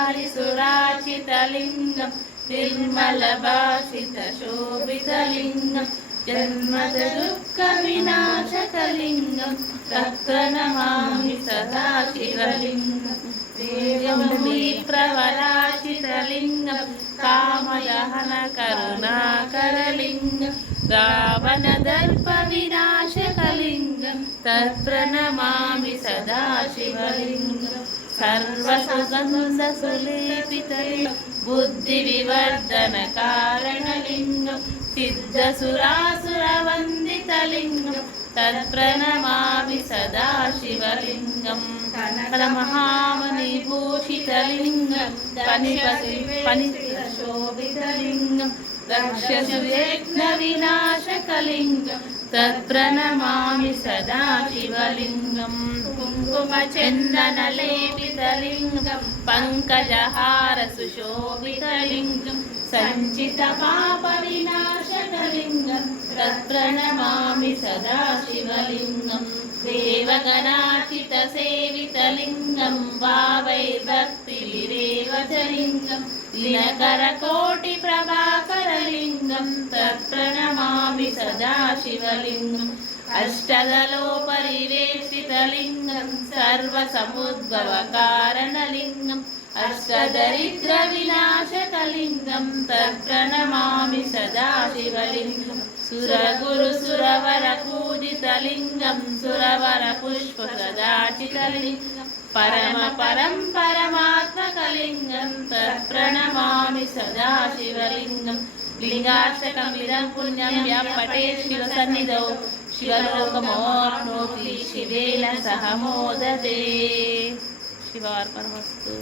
सुराचितलिङ्गं निर्मलभाषितशोभितलिङ्गं जन्मदुःखविनाशकलिङ्गं तत्र नमामि सदा शिवलिङ्गं देवमुनिप्रवराचितलिङ्गं कामदहनकरुणाकरलिङ्गं रावणदर्पविनाशकलिङ्गं तत्र नमामि सदा शिवलिङ्गं सर्वसुगन्धसुलेपितलिङ्गं बुद्धिविवर्धनकारणलिङ्गं सिद्धसुरासुरवन्दितलिङ्गं तत्प्रणमामि सदा शिवलिङ्गं कनकमहामणिभूषितलिङ्गं फणिशोभितलिङ्गं दक्षसुयज्ञविनाशकलिङ्गं तत्प्रणमामि सदा शिवलिङ्गं कुङ्कुमचन्दनलेपितलिङ्गं पङ्कजहारसुशोभितलिङ्गं सञ्चितपापविनाशकलिङ्गं तत्प्रणमामि सदा शिवलिङ्गं देवगणाचितसेवितलिङ्गं भावैर्भक्तिभिरेव च लिङ्गं दिनकरकोटिप्रभाकरलिङ्गं तत्प्रणमामि सदा शिवलिङ्गम् अष्टदलोपरिवेशितलिङ्गं सर्वसमुद्भवकारणलिङ्गम् अष्टदरिद्रविनाशकलिङ्गं तत्प्रणमामि सदा शिवलिङ्गं सुरगुरुसुरवरपूजितलिङ्गं सुरवरपुष्पसदाचितलिङ्गं परमात्मकलिङ्गं तत्प्रणमामि सदा शिवलिङ्गं लिङ्गाष्टकमिदं पुण्यं यः पठेत् शिवसन्निधौ शिवलोकमोप्नोति शिवेन सह मोदते। शिवार्पणमस्तु।